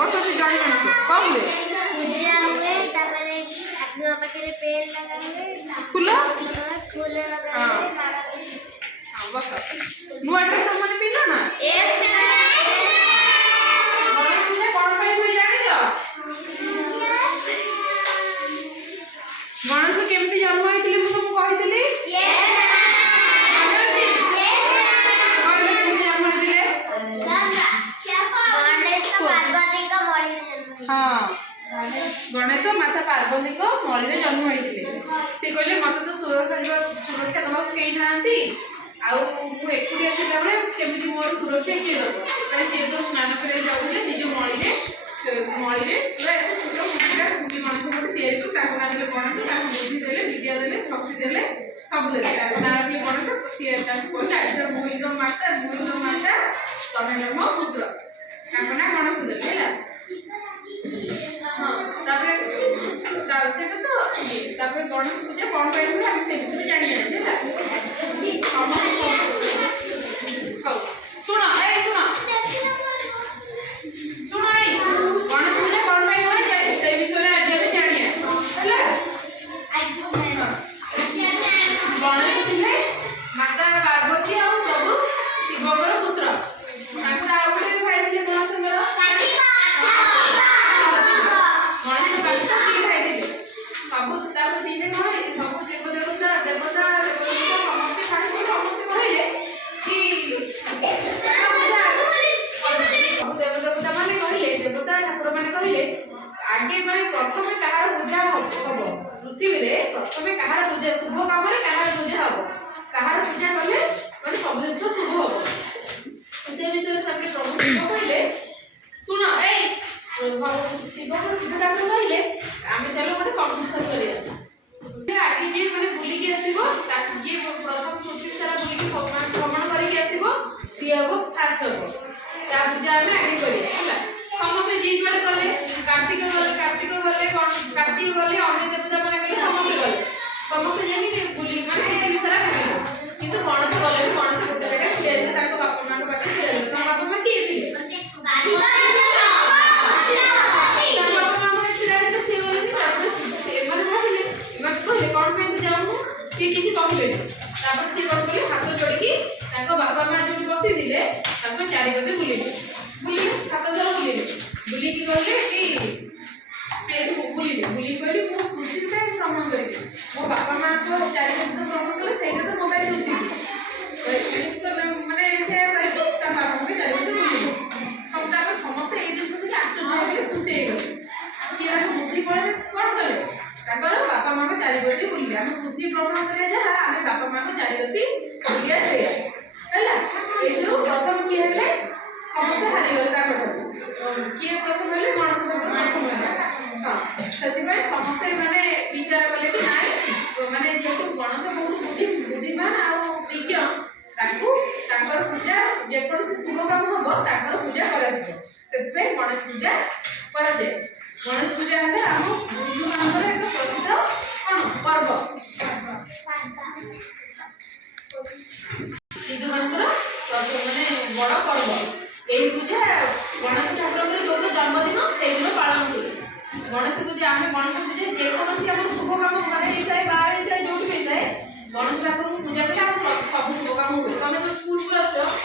बस से जान में कम हुए पूजा हुए तापर अपना पाखे पेड़ लगा हुए फूल फूल लगा हुए माला हां बस नुआ ड्रेस हमने पिना ना एक गणेश पूजा कोन पे हुई जानि छ गणेश केमती जन्म होइतिले मु तुमको कहितली गणेश माता पार्वती को मरी जन्म होते सी कहले मत तो सुरक्षा दवा कई ना मुझे थिला बेले केमी मोर सुरक्षा किए दब सी तो स्नान कर जाऊे निज मई मई पूरा एत छोट मुंडा मुंडी गणेश गोटे या गणेश बुद्धि दे विद्या दे शक्ति दे सब दे ना गणेश कहले आज मुई माता तमें मो पुत्र ना गणेश देले गणेश पूजा कौन पाई हुए हम से विषय जानिए है सुनो ए सुनो सुनो ए गणेश पूजा कौन पाई हुए से विषय आज हम जानिए गणेश थे माता पार्वती और प्रभु शिवकर पुत्र आगे माने प्रथम कहार पूजा हम पृथ्वी रे प्रथम कहार पूजा शुभ काम रे कहार पूजा हम कहार पूजा कले माने सब दिन शुभ हो से विषय सबके प्रभु शिव कहले सुनो ए शिव ठाकुर कहले आमे चलो गोटे कंपटीशन करिया आगे जे माने बुली के आसीबो जे प्रथम पृथ्वी सारा बुली के सम्मान भ्रमण करी के आसीबो सी हबो फास्ट हबो ता पूजा आमे आगे करिया होला समस्त जी जोड़े गले कार्तिक गले कार्तिक गले अन्य देवता माने गले समस्त जेनी के बुली माने पृथ्वी सारा गले किंतु गणेश गले गणेश गोटे लगे फिर ताको बापा मां के पाखे फिर तो बापा मां के थिले हाथ जोड़ी बापा माँ जो बसी दिले चारिपटे बुले बुले हाथ धर बुले बुले कहले कि बुले बुले कहली मो पृथ्वी भ्रमण करी मो बापा माँ को चारिपटे भ्रमण कले से तो मोबाइल पृथ्वी माने से बापा माँ के चारिपटे बुले सब समस्त ये जिन आश्चर्य खुशी हो गए सी बुद्धि कौन कले बापा माँ को चारिपटे बुले आम पृथ्वी भ्रमण करा आम बापा माँ को चारिपटे बुलिया से प्रथम किए समस्त हारीगले किए प्रथम है गणेश प्रथम हाँ से समस्ते माने विचार कले कि ना माने जेहेतु गणेश बहुत बुद्धिमान आज्ञ पूजा जेकोसी शुभ काम हम पूजा कर गणेश पूजा कराए गणेश पूजा है आम हिंदू मान एक प्रसिद्ध कौन पर्व हिंदू मान माने बड़ पर्व यही पूजा गणेश ठाकुर जो जन्मदिन से दिन पालन हुए गणेश पूजा आम गणेश पूजा जेकोसी आम शुभ काम घर जाए बाहर जाए जो होता है गणेश ठाकुर पूजा कले सब शुभ काम हुए तुम जो स्कूल को आस